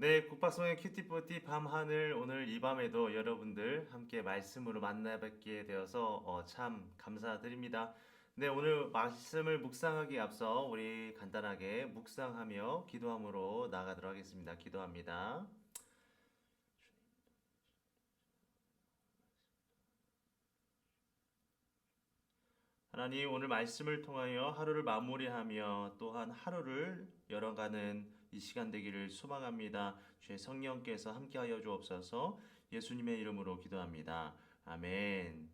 네, 국밥송의 큐티포티 밤하늘 오늘 이 밤에도 여러분들 함께 말씀으로 만나뵙게 되어서 참 감사드립니다. 네, 오늘 말씀을 묵상하기 앞서 우리 간단하게 묵상하며 기도함으로 나가도록 하겠습니다. 기도합니다. 하나님, 오늘 말씀을 통하여 하루를 마무리하며 또한 하루를 열어가는 이 시간 되기를 소망합니다. 주의 성령께서 함께하여 주옵소서. 예수님의 이름으로 기도합니다. 아멘.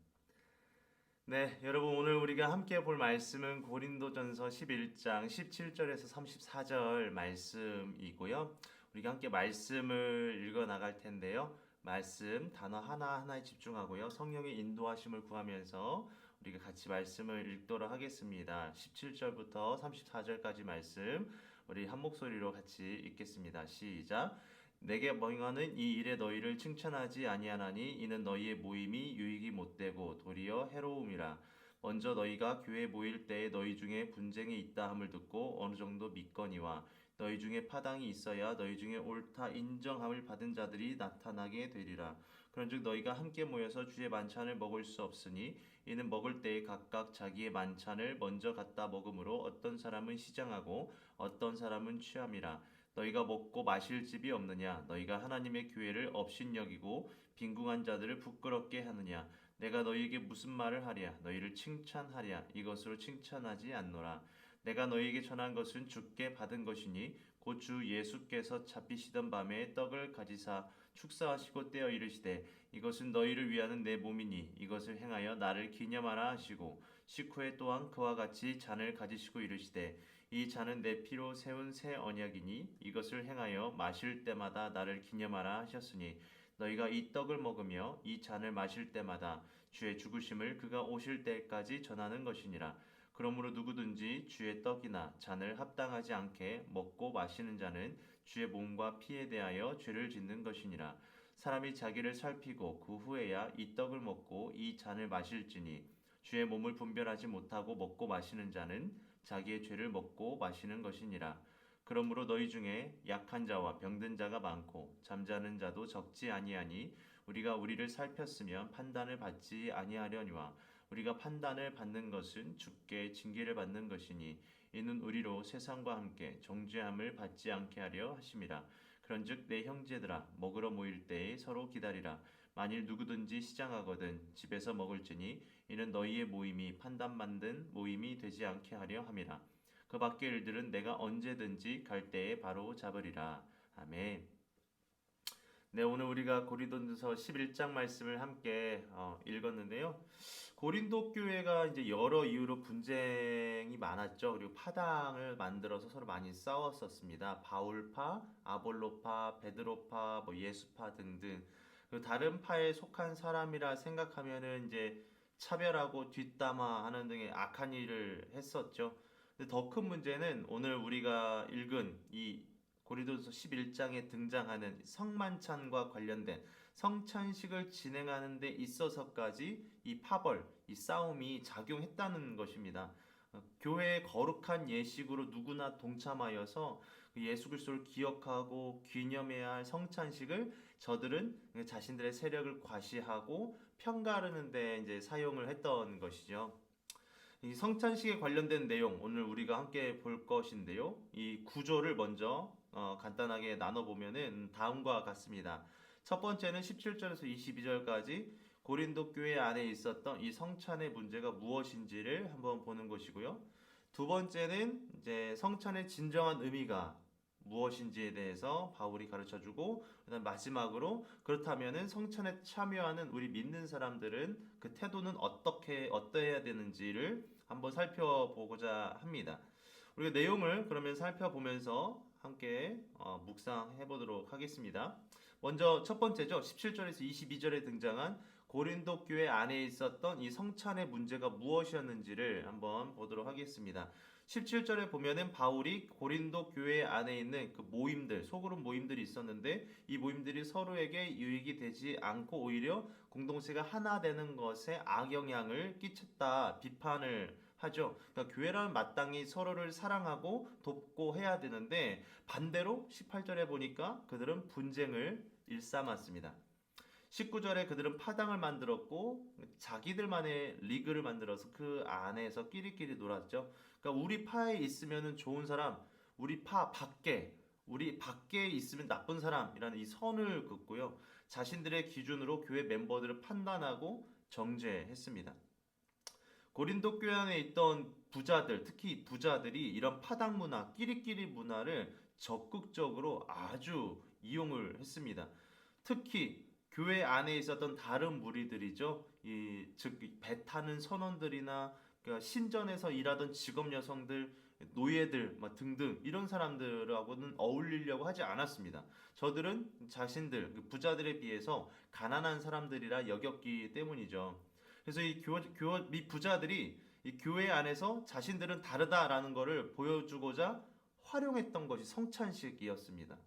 네, 여러분 오늘 우리가 함께 볼 말씀은 고린도전서 11장 17절에서 34절 말씀이고요. 우리가 함께 말씀을 읽어 나갈 텐데요. 말씀 단어 하나하나에 집중하고요. 성령의 인도하심을 구하면서 우리가 같이 말씀을 읽도록 하겠습니다. 17절부터 34절까지 말씀 우리 한 목소리로 같이 읽겠습니다. 시작. 내게 명하는 이 일에 너희를 칭찬하지 아니하나니 이는 너희의 모임이 유익이 못되고 도리어 해로움이라. 먼저 너희가 교회에 모일 때에 너희 중에 분쟁이 있다 함을 듣고 어느 정도 믿거니와 너희 중에 파당이 있어야 너희 중에 옳다 인정함을 받은 자들이 나타나게 되리라. 그런즉 너희가 함께 모여서 주의 만찬을 먹을 수 없으니 이는 먹을 때에 각각 자기의 만찬을 먼저 갖다 먹음으로 어떤 사람은 시장하고 어떤 사람은 취함이라. 너희가 먹고 마실 집이 없느냐? 너희가 하나님의 교회를 업신여기고 빈궁한 자들을 부끄럽게 하느냐? 내가 너희에게 무슨 말을 하랴? 너희를 칭찬하랴? 이것으로 칭찬하지 않노라. 내가 너희에게 전한 것은 주께 받은 것이니 곧 주 예수께서 잡히시던 밤에 떡을 가지사 축사하시고 떼어 이르시되 이것은 너희를 위하는 내 몸이니 이것을 행하여 나를 기념하라 하시고 식후에 또한 그와 같이 잔을 가지시고 이르시되 이 잔은 내 피로 세운 새 언약이니 이것을 행하여 마실 때마다 나를 기념하라 하셨으니 너희가 이 떡을 먹으며 이 잔을 마실 때마다 주의 죽으심을 그가 오실 때까지 전하는 것이니라. 그러므로 누구든지 주의 떡이나 잔을 합당하지 않게 먹고 마시는 자는 주의 몸과 피에 대하여 죄를 짓는 것이니라. 사람이 자기를 살피고 그 후에야 이 떡을 먹고 이 잔을 마실지니 주의 몸을 분별하지 못하고 먹고 마시는 자는 자기의 죄를 먹고 마시는 것이니라. 그러므로 너희 중에 약한 자와 병든 자가 많고 잠자는 자도 적지 아니하니 우리가 우리를 살폈으면 판단을 받지 아니하려니와 우리가 판단을 받는 것은 주께 징계를 받는 것이니 이는 우리로 세상과 함께 정죄함을 받지 않게 하려 하심이라. 그런즉 내 형제들아 먹으러 모일 때에 서로 기다리라. 만일 누구든지 시장하거든 집에서 먹을지니 이는 너희의 모임이 판단받는 모임이 되지 않게 하려 함이라. 그 밖의 일들은 내가 언제든지 갈 때에 바로 잡으리라. 아멘. 네, 오늘 우리가 고린도전서 11장 말씀을 함께 읽었는데요. 고린도 교회가 이제 여러 이유로 분쟁이 많았죠. 그리고 파당을 만들어서 서로 많이 싸웠었습니다. 바울파, 아볼로파, 베드로파, 뭐 예수파 등등. 그리고 다른 파에 속한 사람이라 생각하면은 이제 차별하고 뒷담화하는 등의 악한 일을 했었죠. 근데 더 큰 문제는 오늘 우리가 읽은 이 고린도서 11장에 등장하는 성만찬과 관련된 성찬식을 진행하는 데 있어서까지 이 파벌, 이 싸움이 작용했다는 것입니다. 교회의 거룩한 예식으로 누구나 동참하여서 그 예수 그리스도를 기억하고 기념해야 할 성찬식을 저들은 자신들의 세력을 과시하고 편가르는 데 이제 사용을 했던 것이죠. 이 성찬식에 관련된 내용 오늘 우리가 함께 볼 것인데요. 이 구조를 먼저 간단하게 나눠보면은 다음과 같습니다. 첫 번째는 17절에서 22절까지 고린도 교회 안에 있었던 이 성찬의 문제가 무엇인지를 한번 보는 것이고요. 두 번째는 이제 성찬의 진정한 의미가 무엇인지에 대해서 바울이 가르쳐주고, 그다음 마지막으로 그렇다면은 성찬에 참여하는 우리 믿는 사람들은 그 태도는 어떠해야 되는지를 한번 살펴보고자 합니다. 우리가 내용을 그러면 살펴보면서 함께 묵상해 보도록 하겠습니다. 먼저 첫 번째죠. 17절에서 22절에 등장한 고린도 교회 안에 있었던 이 성찬의 문제가 무엇이었는지를 한번 보도록 하겠습니다. 17절에 보면은 바울이 고린도 교회 안에 있는 그 모임들, 소그룹 모임들이 있었는데 이 모임들이 서로에게 유익이 되지 않고 오히려 공동체가 하나 되는 것에 악영향을 끼쳤다 비판을 하죠. 그러니까 교회라면 마땅히 서로를 사랑하고 돕고 해야 되는데 반대로 18절에 보니까 그들은 분쟁을 일삼았습니다. 19절에 그들은 파당을 만들었고 자기들만의 리그를 만들어서 그 안에서 끼리끼리 놀았죠. 그러니까 우리 파에 있으면 좋은 사람, 우리 파 밖에 우리 밖에 있으면 나쁜 사람이라는 이 선을 긋고요. 자신들의 기준으로 교회 멤버들을 판단하고 정죄했습니다. 고린도 교회 안에 있던 부자들, 특히 부자들이 이런 파당 문화, 끼리끼리 문화를 적극적으로 아주 이용을 했습니다. 특히 교회 안에 있었던 다른 무리들이죠. 즉 배 타는 선원들이나 그러니까 신전에서 일하던 직업 여성들, 노예들 등등 이런 사람들하고는 어울리려고 하지 않았습니다. 저들은 자신들 부자들에 비해서 가난한 사람들이라 여겼기 때문이죠. 그래서 이 부자들이 이 교회 안에서 자신들은 다르다라는 것을 보여주고자 활용했던 것이 성찬식이었습니다.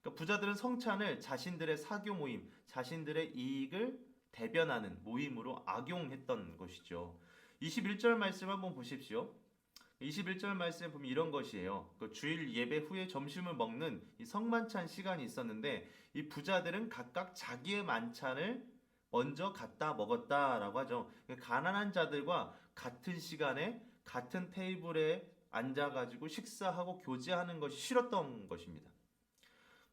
그러니까 부자들은 성찬을 자신들의 사교 모임, 자신들의 이익을 대변하는 모임으로 악용했던 것이죠. 21절 말씀 한번 보십시오. 21절 말씀에 보면 이런 것이에요. 그 주일 예배 후에 점심을 먹는 이 성만찬 시간이 있었는데 이 부자들은 각각 자기의 만찬을 먼저 갖다 먹었다라고 하죠. 가난한 자들과 같은 시간에 같은 테이블에 앉아가지고 식사하고 교제하는 것이 싫었던 것입니다.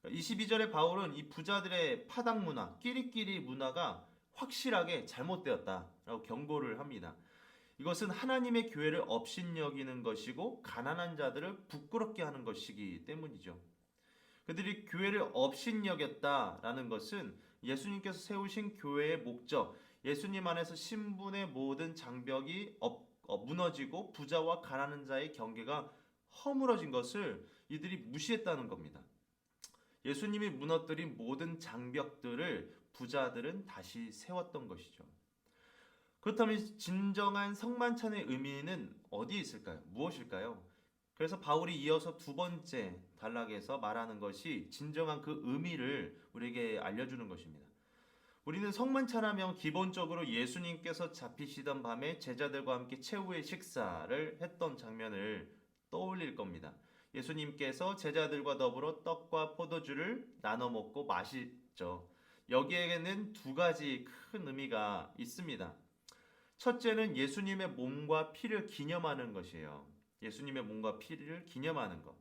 22절에 바울은 이 부자들의 파당 문화, 끼리끼리 문화가 확실하게 잘못되었다라고 경고를 합니다. 이것은 하나님의 교회를 업신여기는 것이고 가난한 자들을 부끄럽게 하는 것이기 때문이죠. 그들이 교회를 업신여겼다라는 것은 예수님께서 세우신 교회의 목적, 예수님 안에서 신분의 모든 장벽이 무너지고 부자와 가난한 자의 경계가 허물어진 것을 이들이 무시했다는 겁니다. 예수님이 무너뜨린 모든 장벽들을 부자들은 다시 세웠던 것이죠. 그렇다면 진정한 성만찬의 의미는 어디에 있을까요? 무엇일까요? 그래서 바울이 이어서 두 번째 단락에서 말하는 것이 진정한 그 의미를 우리에게 알려주는 것입니다. 우리는 성만찬하면 기본적으로 예수님께서 잡히시던 밤에 제자들과 함께 최후의 식사를 했던 장면을 떠올릴 겁니다. 예수님께서 제자들과 더불어 떡과 포도주를 나눠 먹고 마시죠. 여기에는 두 가지 큰 의미가 있습니다. 첫째는 예수님의 몸과 피를 기념하는 것이에요. 예수님의 몸과 피를 기념하는 것.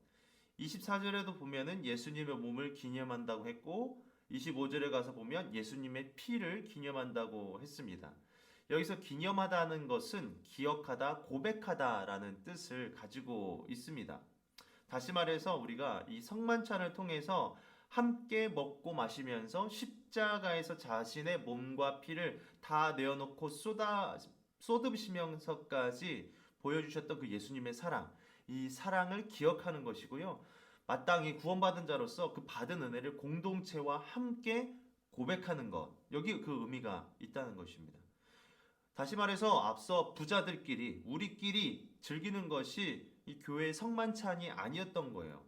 24절에도 보면은 예수님의 몸을 기념한다고 했고 25절에 가서 보면 예수님의 피를 기념한다고 했습니다. 여기서 기념하다는 것은 기억하다, 고백하다라는 뜻을 가지고 있습니다. 다시 말해서 우리가 이 성만찬을 통해서 함께 먹고 마시면서 십자가에서 자신의 몸과 피를 다 내어놓고 쏟으시면서까지 보여주셨던 그 예수님의 사랑, 이 사랑을 기억하는 것이고요. 마땅히 구원받은 자로서 그 받은 은혜를 공동체와 함께 고백하는 것, 여기 그 의미가 있다는 것입니다. 다시 말해서 앞서 부자들끼리 우리끼리 즐기는 것이 이 교회의 성만찬이 아니었던 거예요.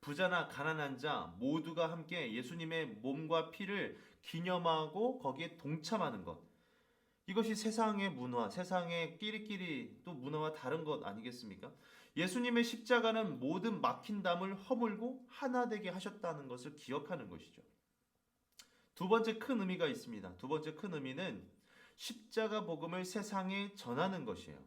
부자나 가난한 자 모두가 함께 예수님의 몸과 피를 기념하고 거기에 동참하는 것. 이것이 세상의 문화, 세상의 끼리끼리 또 문화와 다른 것 아니겠습니까? 예수님의 십자가는 모든 막힌 담을 허물고 하나 되게 하셨다는 것을 기억하는 것이죠. 두 번째 큰 의미가 있습니다. 두 번째 큰 의미는 십자가 복음을 세상에 전하는 것이에요.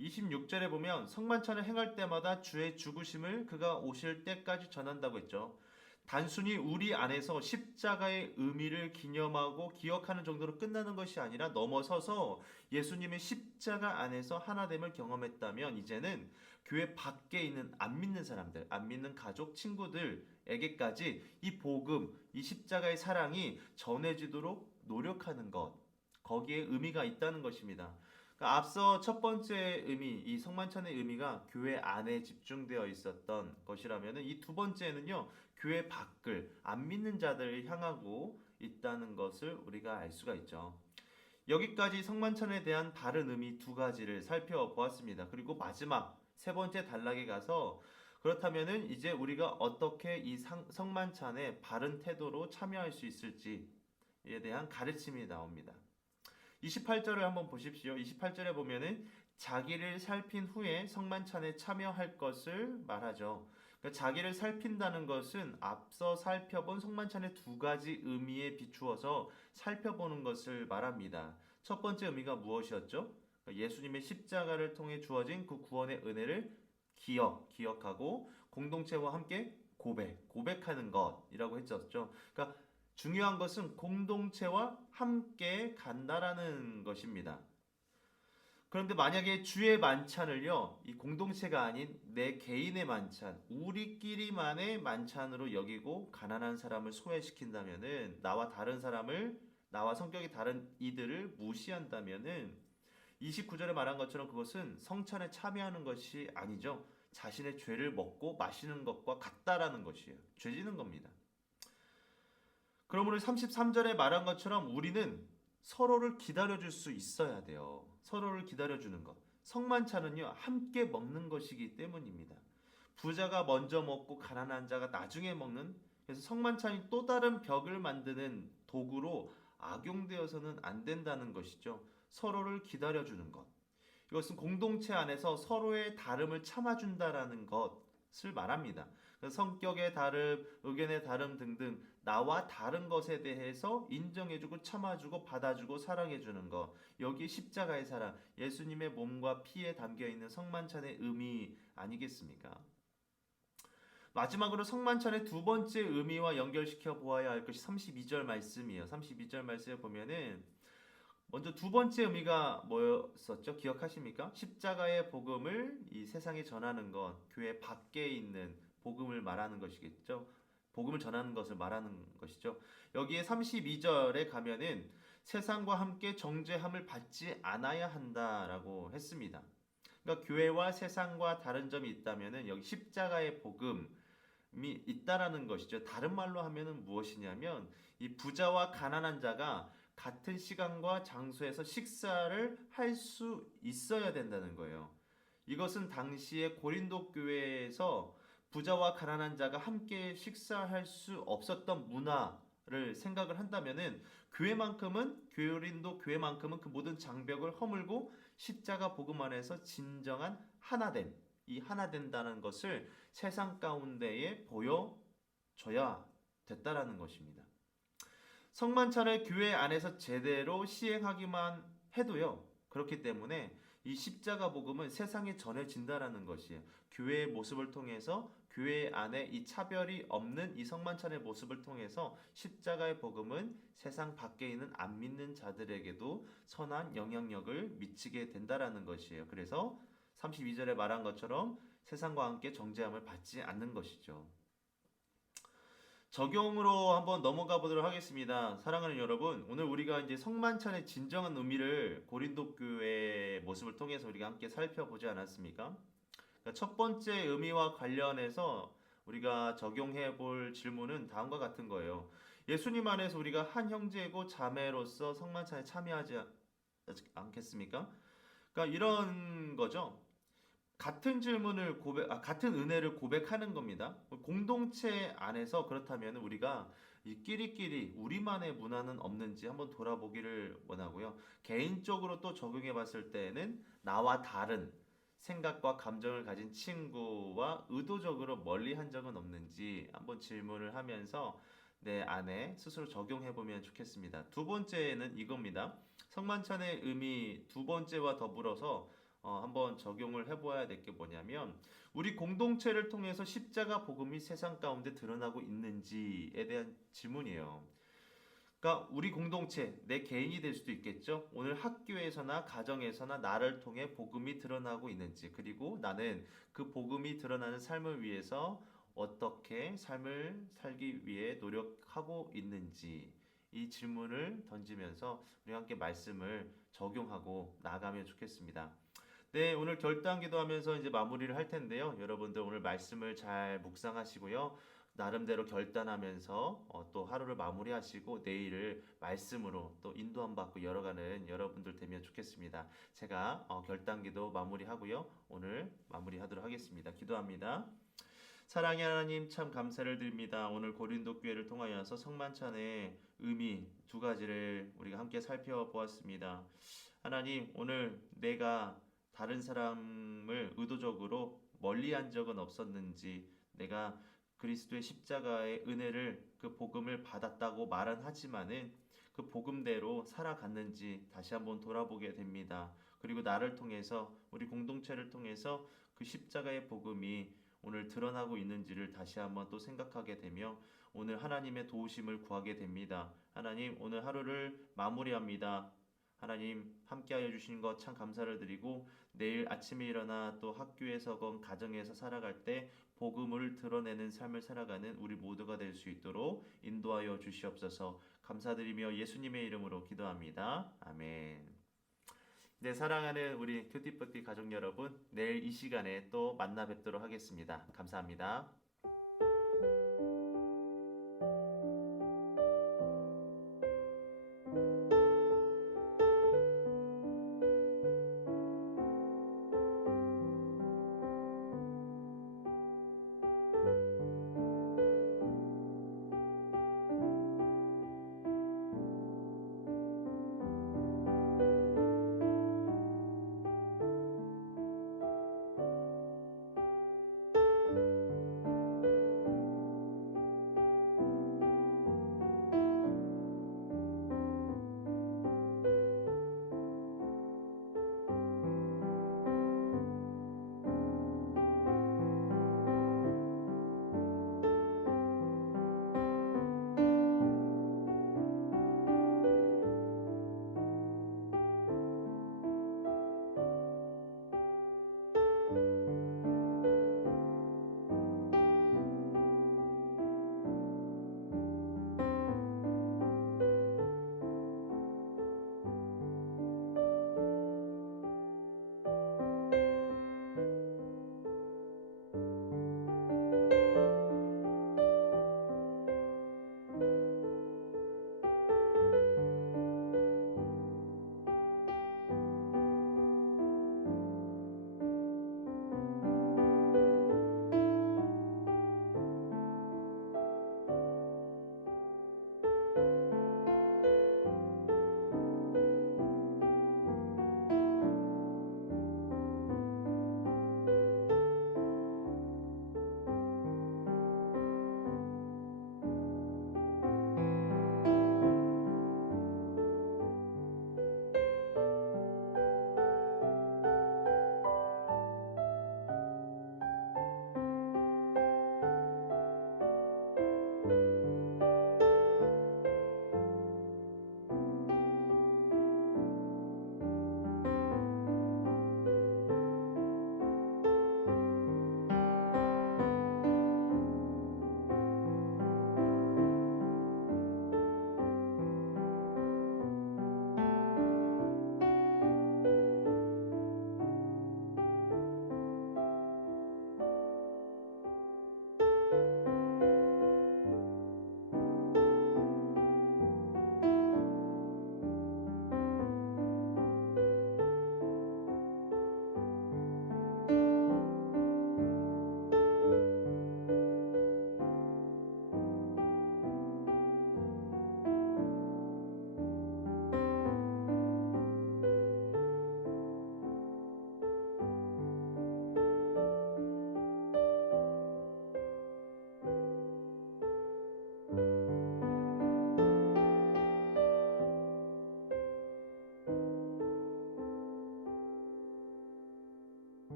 26절에 보면 성만찬을 행할 때마다 주의 죽으심을 그가 오실 때까지 전한다고 했죠. 단순히 우리 안에서 십자가의 의미를 기념하고 기억하는 정도로 끝나는 것이 아니라 넘어서서 예수님의 십자가 안에서 하나됨을 경험했다면 이제는 교회 밖에 있는 안 믿는 사람들, 안 믿는 가족, 친구들에게까지 이 복음, 이 십자가의 사랑이 전해지도록 노력하는 것, 거기에 의미가 있다는 것입니다. 그러니까 앞서 첫 번째 의미, 이 성만찬의 의미가 교회 안에 집중되어 있었던 것이라면 이 두 번째는요, 교회 밖을 안 믿는 자들을 향하고 있다는 것을 우리가 알 수가 있죠. 여기까지 성만찬에 대한 다른 의미 두 가지를 살펴보았습니다. 그리고 마지막 세 번째 단락에 가서 그렇다면은 이제 우리가 어떻게 이 성만찬에 바른 태도로 참여할 수 있을지에 대한 가르침이 나옵니다. 28절을 한번 보십시오. 28절에 보면은 자기를 살핀 후에 성만찬에 참여할 것을 말하죠. 그러니까 자기를 살핀다는 것은 앞서 살펴본 성만찬의 두 가지 의미에 비추어서 살펴보는 것을 말합니다. 첫 번째 의미가 무엇이었죠? 그러니까 예수님의 십자가를 통해 주어진 그 구원의 은혜를 기억하고 공동체와 함께 고백하는 것이라고 했었죠. 그러니까 중요한 것은 공동체와 함께 간다라는 것입니다. 그런데 만약에 주의 만찬을요, 이 공동체가 아닌 내 개인의 만찬, 우리끼리만의 만찬으로 여기고 가난한 사람을 소외시킨다면은, 나와 성격이 다른 이들을 무시한다면은, 29절에 말한 것처럼 그것은 성찬에 참여하는 것이 아니죠. 자신의 죄를 먹고 마시는 것과 같다라는 것이에요. 죄지는 겁니다. 그러므로 33절에 말한 것처럼 우리는 서로를 기다려줄 수 있어야 돼요. 서로를 기다려주는 것. 성만찬은요, 함께 먹는 것이기 때문입니다. 부자가 먼저 먹고 가난한 자가 나중에 먹는, 그래서 성만찬이 또 다른 벽을 만드는 도구로 악용되어서는 안 된다는 것이죠. 서로를 기다려주는 것. 이것은 공동체 안에서 서로의 다름을 참아준다라는 것을 말합니다. 성격의 다름, 의견의 다름 등등 나와 다른 것에 대해서 인정해주고 참아주고 받아주고 사랑해주는 것. 여기 십자가의 사랑, 예수님의 몸과 피에 담겨있는 성만찬의 의미 아니겠습니까? 마지막으로 성만찬의 두 번째 의미와 연결시켜 보아야 할 것이 32절 말씀이에요. 32절 말씀에 보면은 먼저 두 번째 의미가 뭐였었죠? 기억하십니까? 십자가의 복음을 이 세상에 전하는 것, 교회 밖에 있는 복음을 말하는 것이겠죠. 복음을 전하는 것을 말하는 것이죠. 여기에 32절에 가면은 세상과 함께 정죄함을 받지 않아야 한다라고 했습니다. 그러니까 교회와 세상과 다른 점이 있다면은 여기 십자가의 복음이 있다라는 것이죠. 다른 말로 하면은 무엇이냐면 이 부자와 가난한 자가 같은 시간과 장소에서 식사를 할 수 있어야 된다는 거예요. 이것은 당시에 고린도 교회에서 부자와 가난한 자가 함께 식사할 수 없었던 문화를 생각을 한다면은 고린도 교회만큼은 그 모든 장벽을 허물고 십자가 복음 안에서 진정한 하나됨, 이 하나 된다는 것을 세상 가운데에 보여줘야 됐다라는 것입니다. 성만찬을 교회 안에서 제대로 시행하기만 해도요. 그렇기 때문에 이 십자가 복음은 세상에 전해진다라는 것이에요. 교회의 모습을 통해서 교회 안에 이 차별이 없는 이 성만찬의 모습을 통해서 십자가의 복음은 세상 밖에 있는 안 믿는 자들에게도 선한 영향력을 미치게 된다라는 것이에요. 그래서 32절에 말한 것처럼 세상과 함께 정죄함을 받지 않는 것이죠. 적용으로 한번 넘어가 보도록 하겠습니다. 사랑하는 여러분, 오늘 우리가 이제 성만찬의 진정한 의미를 고린도 교회의 모습을 통해서 우리가 함께 살펴보지 않았습니까? 그러니까 첫 번째 의미와 관련해서 우리가 적용해 볼 질문은 다음과 같은 거예요. 예수님 안에서 우리가 한 형제고 자매로서 성만찬에 참여하지 않겠습니까? 그러니까 이런 거죠. 같은 은혜를 고백하는 겁니다. 공동체 안에서 그렇다면 우리가 이 끼리끼리 우리만의 문화는 없는지 한번 돌아보기를 원하고요. 개인적으로 또 적용해 봤을 때는 나와 다른 생각과 감정을 가진 친구와 의도적으로 멀리 한 적은 없는지 한번 질문을 하면서 내 안에 스스로 적용해 보면 좋겠습니다. 두 번째는 이겁니다. 성만찬의 의미 두 번째와 더불어서 한번 적용을 해봐야 될 게 뭐냐면 우리 공동체를 통해서 십자가 복음이 세상 가운데 드러나고 있는지에 대한 질문이에요. 그러니까 우리 공동체, 내 개인이 될 수도 있겠죠. 오늘 학교에서나 가정에서나 나를 통해 복음이 드러나고 있는지, 그리고 나는 그 복음이 드러나는 삶을 위해서 어떻게 삶을 살기 위해 노력하고 있는지 이 질문을 던지면서 우리 함께 말씀을 적용하고 나가면 좋겠습니다. 네, 오늘 결단 기도하면서 이제 마무리를 할 텐데요. 여러분들 오늘 말씀을 잘 묵상하시고요. 나름대로 결단하면서 또 하루를 마무리하시고 내일을 말씀으로 또 인도함 받고 열어가는 여러분들 되면 좋겠습니다. 제가 결단 기도 마무리하고요. 오늘 마무리하도록 하겠습니다. 기도합니다. 사랑의 하나님 참 감사를 드립니다. 오늘 고린도 교회를 통하여서 성만찬의 의미 두 가지를 우리가 함께 살펴보았습니다. 하나님 오늘 내가 다른 사람을 의도적으로 멀리한 적은 없었는지, 내가 그리스도의 십자가의 은혜를 그 복음을 받았다고 말은 하지만은 그 복음대로 살아갔는지 다시 한번 돌아보게 됩니다. 그리고 나를 통해서 우리 공동체를 통해서 그 십자가의 복음이 오늘 드러나고 있는지를 다시 한번 또 생각하게 되며 오늘 하나님의 도우심을 구하게 됩니다. 하나님, 오늘 하루를 마무리합니다. 하나님, 함께하여 주신 것 참 감사를 드리고 내일 아침에 일어나 또 학교에서건 가정에서 살아갈 때 복음을 드러내는 삶을 살아가는 우리 모두가 될 수 있도록 인도하여 주시옵소서. 감사드리며 예수님의 이름으로 기도합니다. 아멘. 네, 사랑하는 우리 큐티퍼티 가족 여러분, 내일 이 시간에 또 만나 뵙도록 하겠습니다. 감사합니다.